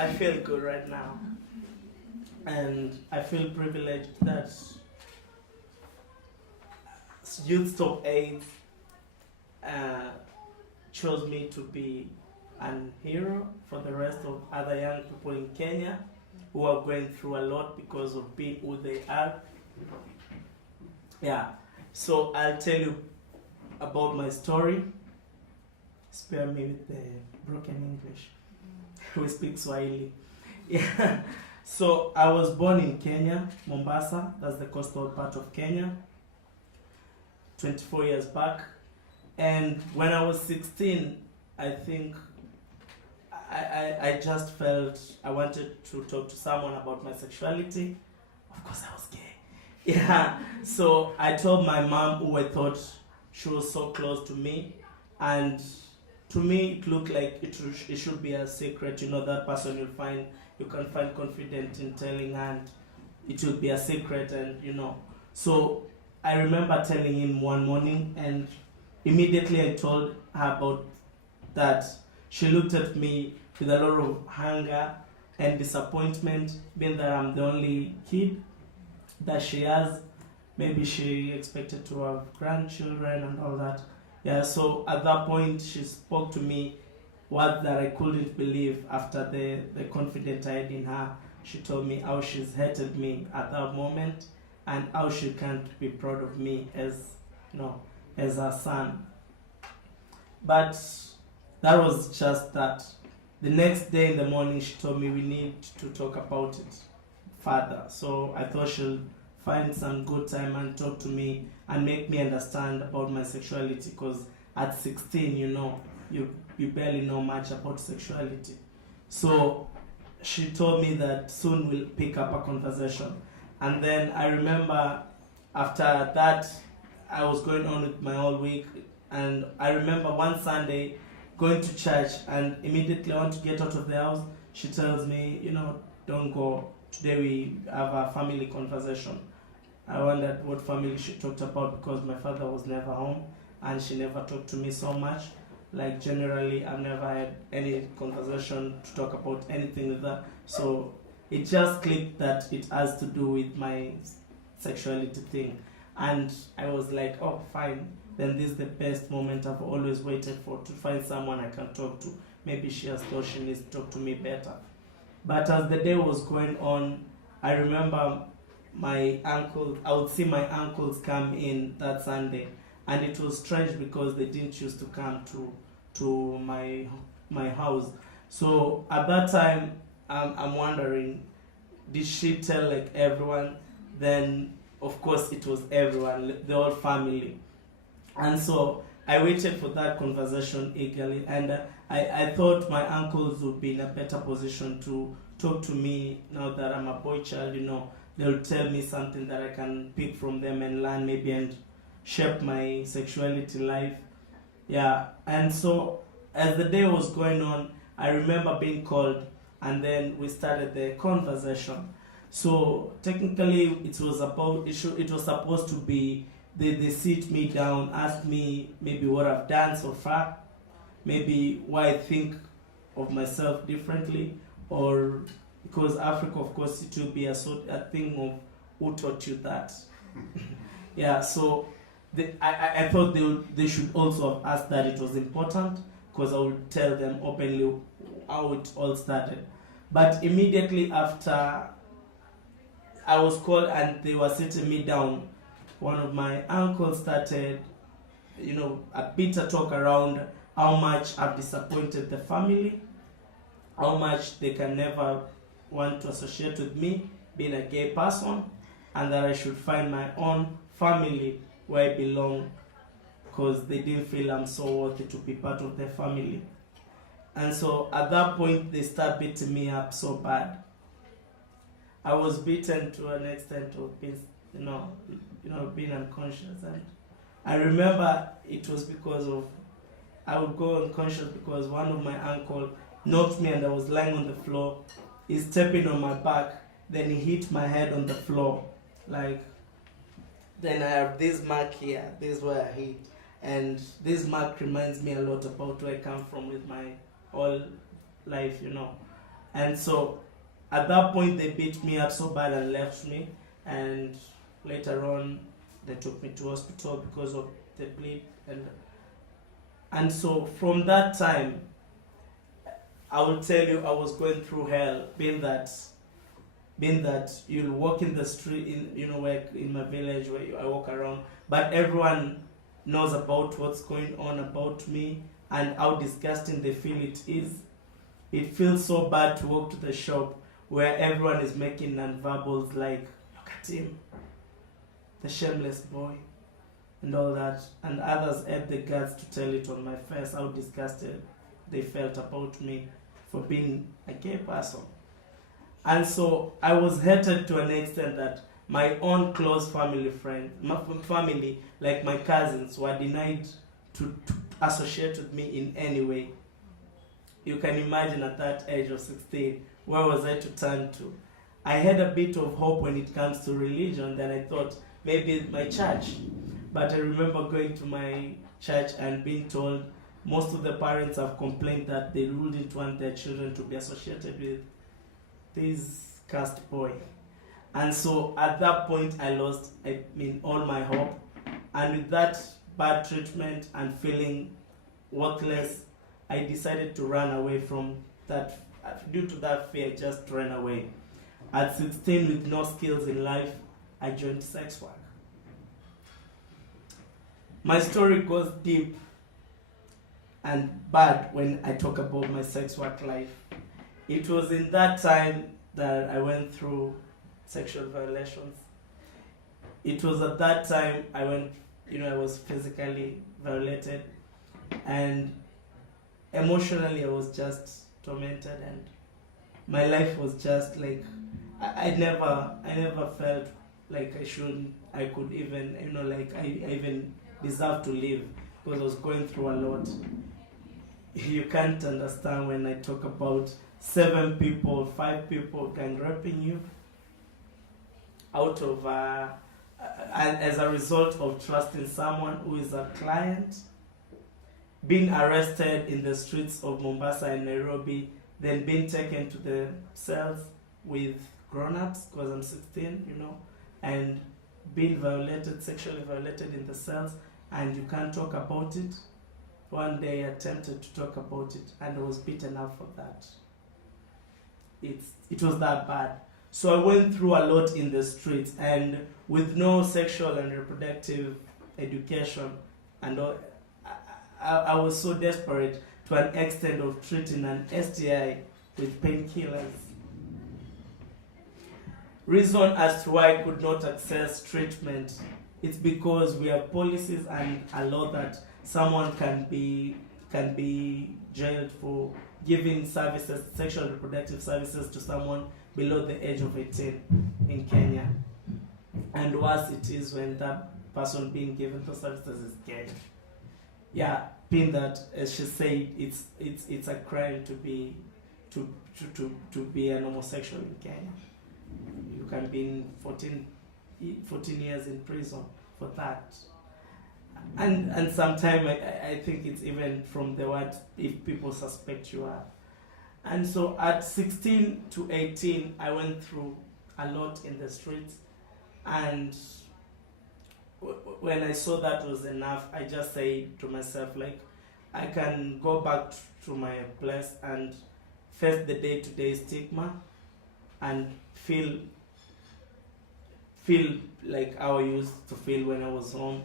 I feel good right now. And I feel privileged that Youth Stop AIDS chose me to be an hero for the rest of other young people in Kenya who are going through a lot because of being who they are. Yeah, so I'll tell you about my story. Spare me with the broken English. We speak Swahili. Yeah. So I was born in Kenya, Mombasa. That's the coastal part of Kenya. 24 years back. And when I was 16, I think I just felt I wanted to talk to someone about my sexuality. Of course, I was gay. Yeah. So I told my mom, who I thought she was so close to me, and to me it looked like it should be a secret. You know, that person you can find confident in telling, and it will be a secret. And you know, so I remember telling him one morning, and immediately I told her about that. She looked at me with a lot of anger and disappointment, being that I'm the only kid that she has. Maybe she expected to have grandchildren and all that. Yeah, so at that point she spoke to me words that I couldn't believe after the confidence I had in her. She told me how she's hated me at that moment and how she can't be proud of me as, you know, as her son. But that was just that. The next day in the morning she told me we need to talk about it further. So I thought she'll find some good time and talk to me and make me understand about my sexuality, because at 16, you know, you barely know much about sexuality. So she told me that soon we'll pick up a conversation. And then I remember after that I was going on with my whole week, and I remember one Sunday going to church, and immediately I want to get out of the house. She tells me, you know, don't go. Today we have a family conversation. I wondered what family she talked about, because my father was never home and she never talked to me so much. Like generally, I've never had any conversation to talk about anything with her. So it just clicked that it has to do with my sexuality thing. And I was like, oh, fine. Then this is the best moment I've always waited for, to find someone I can talk to. Maybe she has thought she needs to talk to me better. But as the day was going on, I remember my uncle, I would see my uncles come in that Sunday. And it was strange because they didn't choose to come to my house. So at that time, I'm wondering, did she tell like everyone? Then of course it was everyone, the whole family. And so I waited for that conversation eagerly, and I thought my uncles would be in a better position to talk to me now that I'm a boy child. You know, they'll tell me something that I can pick from them and learn maybe and shape my sexuality life. Yeah, and so as the day was going on, I remember being called, and then we started the conversation. So technically it was supposed to be they sit me down, ask me maybe what I've done so far, maybe why I think of myself differently, or because Africa, of course, it will be a thing of who taught you that. Yeah, so I thought they should also have asked that. It was important because I would tell them openly how it all started. But immediately after I was called and they were sitting me down, one of my uncles started, you know, a bitter talk around how much I've disappointed the family, how much they can never want to associate with me being a gay person, and that I should find my own family where I belong, because they didn't feel I'm so worthy to be part of their family. And so at that point they start beating me up so bad. I was beaten to an extent of being, being unconscious. And I remember it was because of, I would go unconscious because one of my uncle knocked me and I was lying on the floor. He's stepping on my back, then he hit my head on the floor. Like, then I have this mark here, this is where I hit. And this mark reminds me a lot about where I come from with my whole life, you know. And so at that point they beat me up so bad and left me, and later on they took me to hospital because of the bleed. And so from that time, I will tell you, I was going through hell, being that you'll walk in the street, where in my village where I walk around, but everyone knows about what's going on about me and how disgusting they feel it is. It feels so bad to walk to the shop where everyone is making non-verbals like, look at him, the shameless boy, and all that. And others had the guts to tell it on my face how disgusted they felt about me for being a gay person. And so I was hated to an extent that my own close family, like my cousins, were denied to associate with me in any way. You can imagine at that age of 16, where was I to turn to? I had a bit of hope when it comes to religion. Then I thought maybe my church. But I remember going to my church and being told most of the parents have complained that they wouldn't want their children to be associated with this caste boy. And so at that point I lost all my hope. And with that bad treatment and feeling worthless, I decided to run away from that. Due to that fear, I just ran away. At 16, with no skills in life, I joined sex work. My story goes deep and bad when I talk about my sex work life. It was in that time that I went through sexual violations. It was at that time I was physically violated, and emotionally I was just tormented, and my life was just like I never felt like I could even I even deserve to live, because I was going through a lot. You can't understand when I talk about 5 people gang raping you out of as a result of trusting someone who is a client, being arrested in the streets of Mombasa and Nairobi, then being taken to the cells with grown-ups, because I'm 16, and being sexually violated in the cells, and you can't talk about it. One day I attempted to talk about it, and I was beaten up for that. It was that bad. So I went through a lot in the streets, and with no sexual and reproductive education, and all, I was so desperate to an extent of treating an STI with painkillers. Reason as to why I could not access treatment, it's because we have policies and a law that someone can be jailed for giving services, sexual and reproductive services, to someone below the age of 18 in Kenya. And worse it is when that person being given those services is gay. Yeah, being that, as she said, it's a crime to be an homosexual in Kenya. You can be in 14 years in prison for that. And sometimes I think it's even from the word, if people suspect you are. And so at 16 to 18, I went through a lot in the streets. And when I saw that was enough, I just said to myself, I can go back to my place and face the day-to-day stigma and feel like how I used to feel when I was home,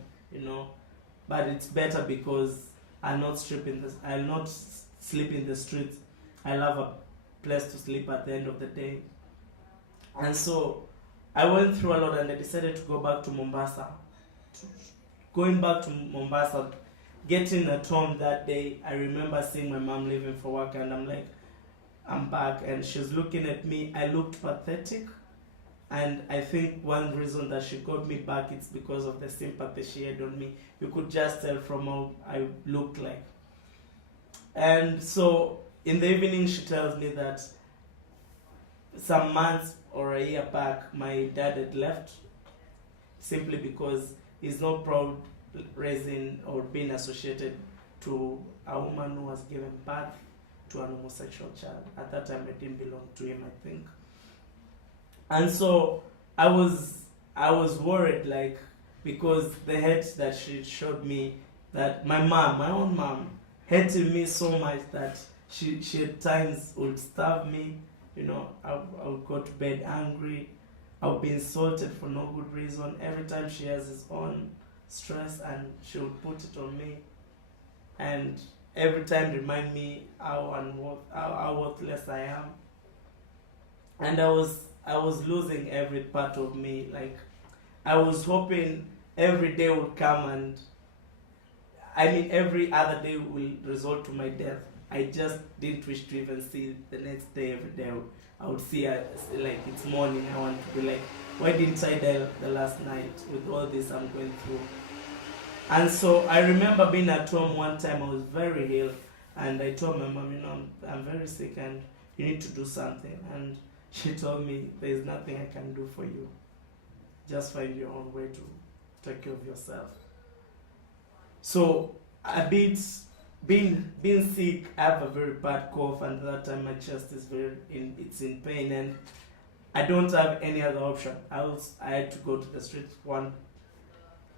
But it's better because I'll not sleep in the streets. I'll have a place to sleep at the end of the day. And so I went through a lot, and I decided to go back to Mombasa. Going back to Mombasa, getting at home that day, I remember seeing my mom leaving for work, and I'm like, I'm back, and she's looking at me. I looked pathetic, and I think one reason that she got me back is because of the sympathy she had on me. You could just tell from how I looked like. And so in the evening, she tells me that some months or a year back, my dad had left simply because he's not proud raising or being associated to a woman who was given birth to an homosexual child. At that time, I didn't belong to him, I think. And so I was worried, like, because the hate that she showed me, that my own mom, hated me so much that she at times would starve me. I would go to bed angry. I would be insulted for no good reason. Every time she has his own stress, and she would put it on me. And every time remind me how worthless I am. And I was losing every part of me. Like, I was hoping every day would come, and every other day will result to my death. I just didn't wish to even see the next day. Every day I would see like it's morning. I want to be like, why didn't I die the last night with all this I'm going through? And so I remember being at home one time. I was very ill, and I told my mom, I'm very sick and you need to do something. And she told me, there's nothing I can do for you. Just find your own way to take care of yourself. So a bit being sick, I have a very bad cough, and at that time my chest is it's in pain, and I don't have any other option. I had to go to the streets one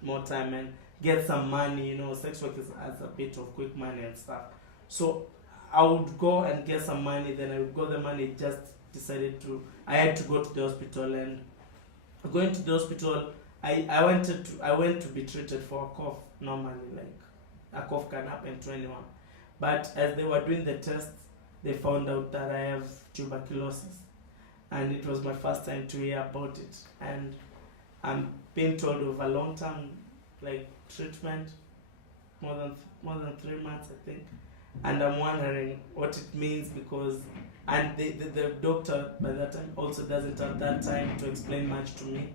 more time and get some money. Sex work has a bit of quick money and stuff. So I would go and get some money, then I would got the money, I had to go to the hospital, and going to the hospital, I went to be treated for a cough. Normally, like, a cough can happen to anyone. But as they were doing the tests, they found out that I have tuberculosis. And it was my first time to hear about it. And I'm being told of a long-term, like, treatment, more than 3 months, I think. And I'm wondering what it means, because the doctor by that time also doesn't have that time to explain much to me.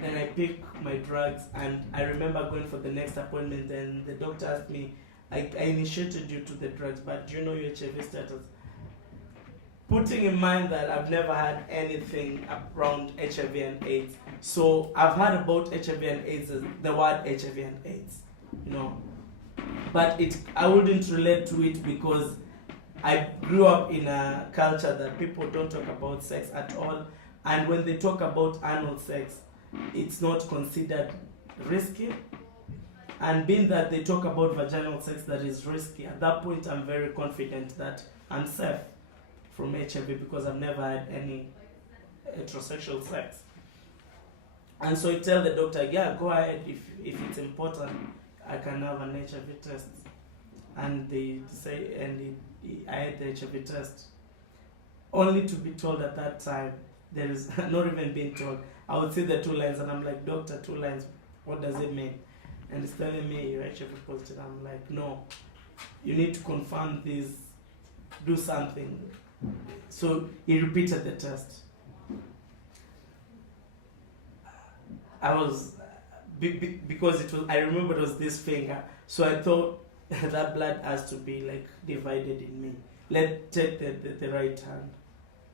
Then I pick my drugs, and I remember going for the next appointment, and the doctor asked me, I initiated you to the drugs, but do you know your HIV status? Putting in mind that I've never had anything around HIV and AIDS. So I've heard about HIV and AIDS, the word HIV and AIDS, But I wouldn't relate to it, because I grew up in a culture that people don't talk about sex at all. And when they talk about anal sex, it's not considered risky. And being that they talk about vaginal sex that is risky, at that point I'm very confident that I'm safe from HIV, because I've never had any heterosexual sex. And so I tell the doctor, yeah, go ahead, if it's important, I can have an HIV test. And they say, I had the HIV test, only to be told at that time, there is not even being told. I would see the 2 lines, and I'm like, doctor, 2 lines, what does it mean? And he's telling me you're HIV positive. I'm like, no, you need to confirm this, do something. So he repeated the test. I was, because I remember it was this finger, so I thought that blood has to be like divided in me. Let's take the right hand.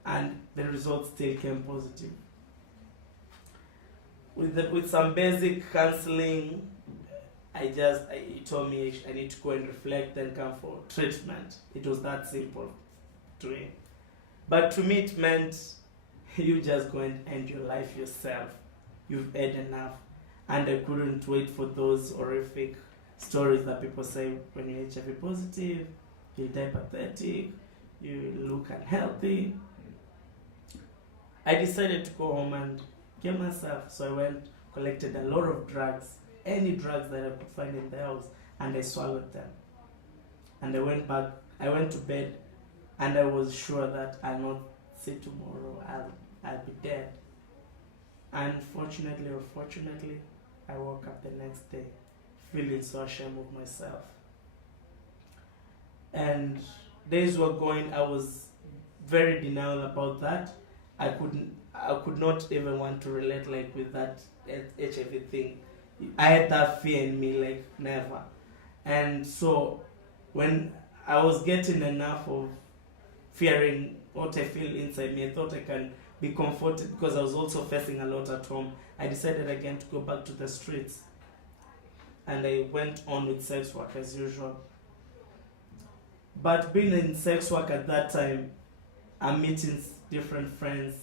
And the results still came positive. With some basic counseling, he told me I need to go and reflect and come for treatment. It was that simple to him. But to me it meant you just go and end your life yourself. You've had enough. And I couldn't wait for those horrific stories that people say when you're HIV positive, you die pathetic, you look unhealthy. I decided to go home and get myself. So I went, collected a lot of drugs, any drugs that I could find in the house, and I swallowed them. And I went back, I went to bed, and I was sure that I'll not see tomorrow, I'll be dead. Unfortunately or fortunately, I woke up the next day feeling so ashamed of myself. And days were going, I was very denial about that. I could not even want to relate like with that HIV thing. I had that fear in me like never. And so when I was getting enough of fearing what I feel inside me, I thought I can be comforted because I was also facing a lot at home. I decided again to go back to the streets. And I went on with sex work as usual. But being in sex work at that time, I'm meeting different friends,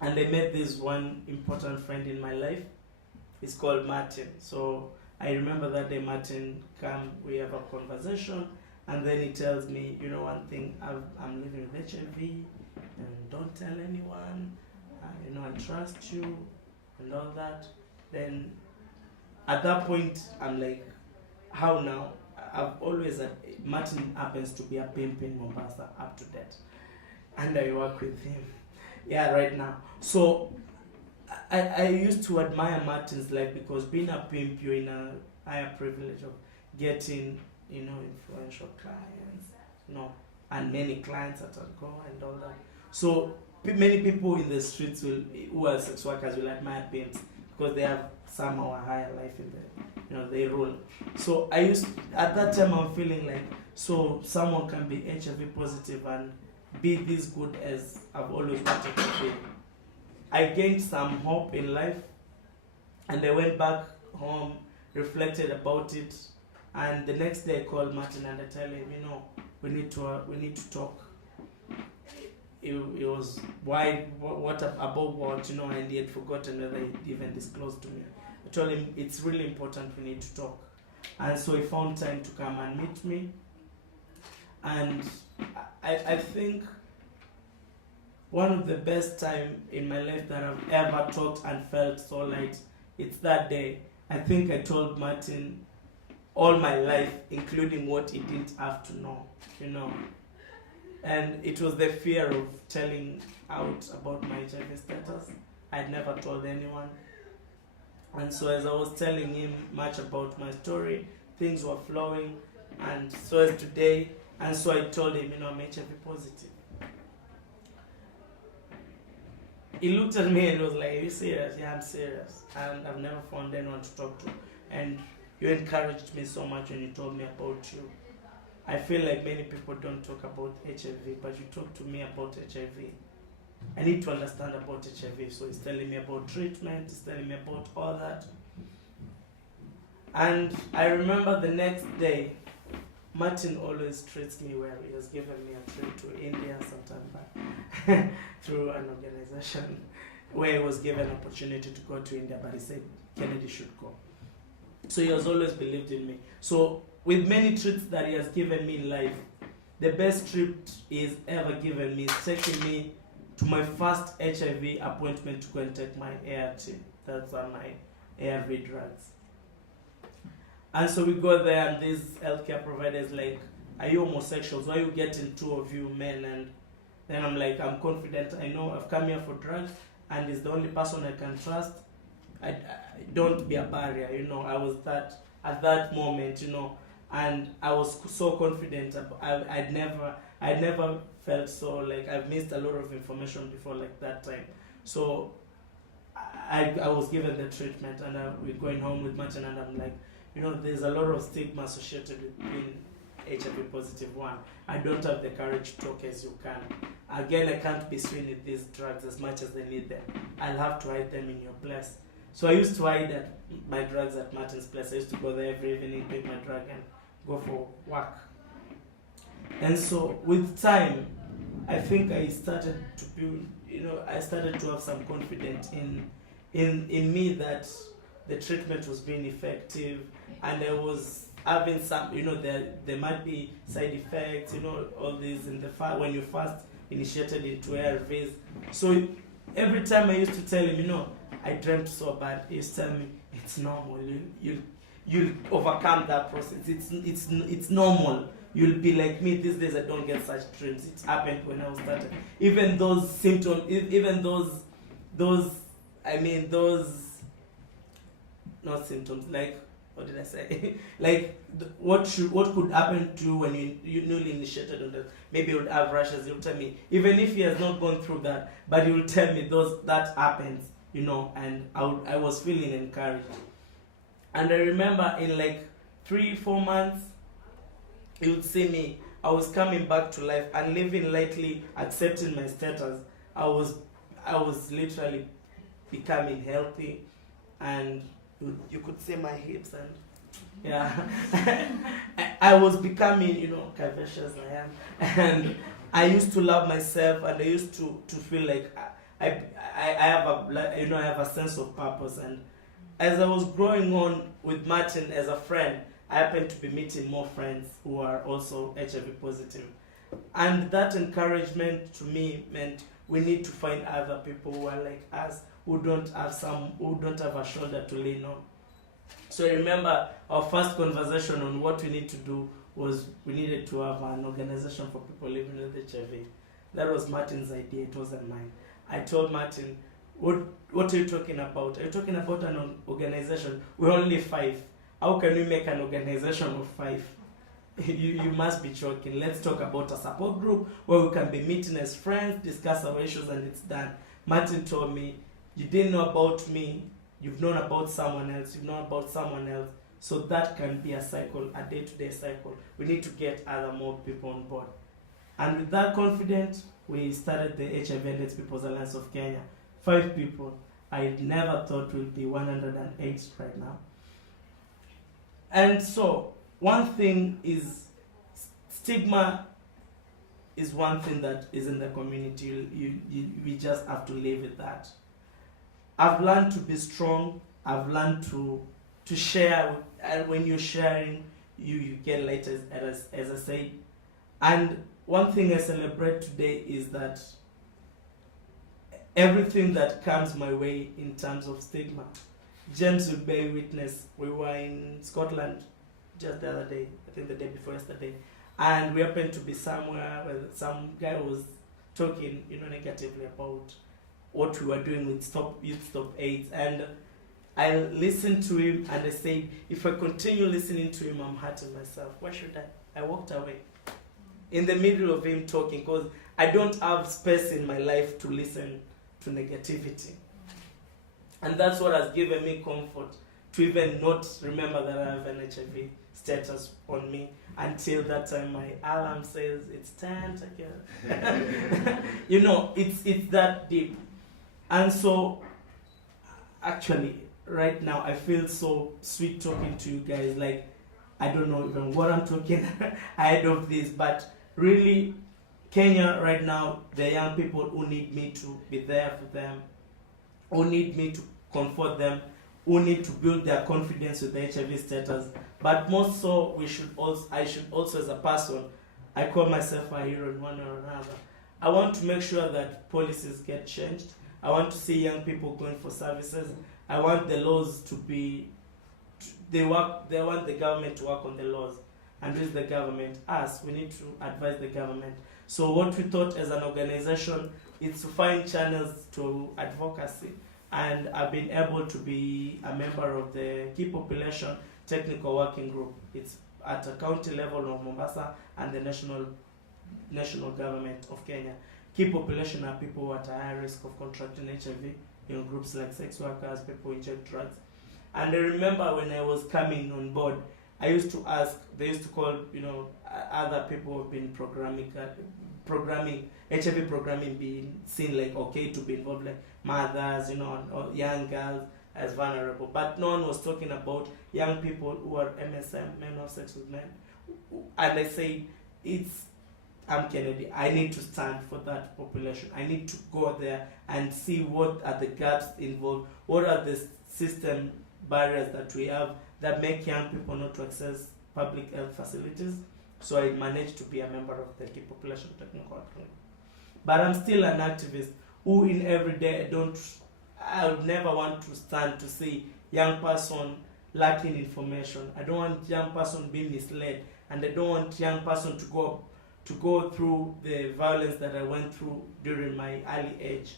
and I met this one important friend in my life. It's called Martin. So I remember that day Martin come, we have a conversation, and then he tells me, you know, one thing, I'm living with HIV, and don't tell anyone, you know, I trust you, and all that. Then at that point, I'm like, how now? I've always, Martin happens to be a pimp in Mombasa up to date, and I work with him, yeah, right now. So I used to admire Martin's life, because being a pimp, you're in a higher privilege of getting, you know, influential clients, you know, and many clients at a go and all that. So many people in the streets who are sex workers will admire pimps, because they have somehow a higher life in the, you know, they rule. So at that time I'm feeling like, so someone can be HIV positive and be this good as I've always wanted to be. I gained some hope in life, and I went back home, reflected about it, and the next day I called Martin and I tell him, you know, we need to talk. It was why, what about what, you know, and he had forgotten whether he even disclosed to me. I told him it's really important, we need to talk. And so he found time to come and meet me. And I think one of the best time in my life that I've ever talked and felt so light, it's that day. I think I told Martin all my life, including what he didn't have to know, you know. And it was the fear of telling out about my HIV status. I'd never told anyone. And so as I was telling him much about my story, things were flowing, and so as today, and so I told him, you know, I'm HIV positive. He looked at me and was like, are you serious? Yeah, I'm serious. And I've never found anyone to talk to. And you encouraged me so much when you told me about you. I feel like many people don't talk about HIV, but you talk to me about HIV. I need to understand about HIV. So he's telling me about treatment, he's telling me about all that. And I remember the next day, Martin always treats me well. He has given me a trip to India sometime back through an organization where he was given an opportunity to go to India, but he said Kennedy should go. So he has always believed in me. So with many treats that he has given me in life, the best treat he's ever given me is taking me to my first HIV appointment to go and take my ART. That's my ARV drugs. And so we go there, and these healthcare providers like, are you homosexuals? Why are you getting two of you men? And then I'm like, I'm confident. I know I've come here for drugs, and he's the only person I can trust. I don't be a barrier, you know. I was that at that moment, you know, and I was so confident. I'd never felt so like I've missed a lot of information before like that time. So I was given the treatment, and we're going home with Martin, and I'm like, you know, there's a lot of stigma associated with being HIV positive. One, I don't have the courage to talk as you can. Again, I can't be swinging these drugs as much as they need them. I'll have to hide them in your place. So I used to hide my drugs at Martin's place. I used to go there every evening, pick my drug, and go for work. And so with time, I think I started to build, you know, I started to have some confidence in me that the treatment was being effective, and I was having some, you know, there might be side effects, you know, all these in the when you first initiated into ARVs. So every time I used to tell him, you know, I dreamt so bad, he used to tell me, it's normal, you'll overcome that process. It's normal. You'll be like me. These days I don't get such dreams. It happened when I was started. Even those symptoms, even those not symptoms, like, what did I say? Like, what could happen to you when you newly initiated on that? Maybe you would have rashes. You'll tell me, even if he has not gone through that, but he will tell me that happens, you know, and I was feeling encouraged. And I remember in like 3-4 months, he would see me. I was coming back to life and living lightly, accepting my status. I was literally becoming healthy, and you could see my hips, and Yeah. I was becoming, curvaceous I am. And I used to love myself, and I used to feel like I have I have a sense of purpose. And as I was growing on with Martin as a friend, I happened to be meeting more friends who are also HIV positive. And that encouragement to me meant we need to find other people who are like us, who don't have a shoulder to lean on. So I remember our first conversation on what we need to do was we needed to have an organization for people living with HIV. That was Martin's idea, it wasn't mine. I told Martin, what are you talking about? Are you talking about an organization? We're only 5. How can we make an organization of 5? You must be joking. Let's talk about a support group where we can be meeting as friends, discuss our issues, and it's done. Martin told me, you didn't know about me, you've known about someone else, so that can be a cycle, a day-to-day cycle. We need to get more people on board. And with that confidence, we started the HIV and AIDS People's Alliance of Kenya. 5 people. I never thought we'd be 108 right now. And so, one thing is, stigma is one thing that is in the community. We just have to live with that. I've learned to be strong. I've learned to share. And when you're sharing, you get light, as I said. And one thing I celebrate today is that everything that comes my way in terms of stigma, James will bear witness. We were in Scotland just the other day, I think the day before yesterday, and we happened to be somewhere where some guy was talking, negatively about what we were doing with Youth Stop AIDS, and I listened to him and I said, if I continue listening to him, I'm hurting myself. Why should I? I walked away in the middle of him talking, because I don't have space in my life to listen to negativity. And that's what has given me comfort to even not remember that I have an HIV status on me until that time my alarm says it's 10 again. It's that deep. And so, actually, right now I feel so sweet talking to you guys. Like, I don't know even what I'm talking ahead of this, but really, Kenya right now, the young people who need me to be there for them, who need me to comfort them, who need to build their confidence with the HIV status. But more so, I should also, as a person, I call myself a hero in one or another. I want to make sure that policies get changed. I want to see young people going for services. I want the laws to be, they want the government to work on the laws. And with the government, we need to advise the government. So what we thought as an organization is to find channels to advocacy. And I've been able to be a member of the Key Population Technical Working Group. It's at a county level of Mombasa and the national government of Kenya. Key population are people who are at a high risk of contracting HIV, groups like sex workers, people who inject drugs. And I remember when I was coming on board, I used to ask, they used to call, other people who have been programming, HIV programming being seen like okay to be involved, like mothers, or young girls as vulnerable. But no one was talking about young people who are MSM, men who have sex with men. And I say, I'm Kennedy. I need to stand for that population. I need to go there and see what are the gaps involved, what are the system barriers that we have that make young people not to access public health facilities. So I managed to be a member of the Key Population Technical Working Group. But I'm still an activist who in every day I would never want to stand to see young person lacking information. I don't want young person being misled, and I don't want young person to go through the violence that I went through during my early age.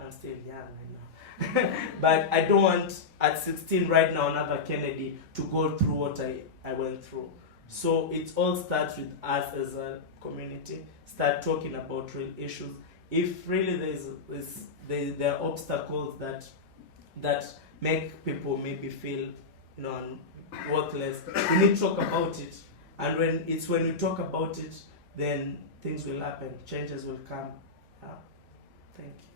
I'm still young right now. But I don't want, at 16 right now, another Kennedy to go through what I went through. So it all starts with us as a community, start talking about real issues. If really there are obstacles that make people maybe feel worthless, we need to talk about it. And when we talk about it, then things will happen, changes will come. Thank you.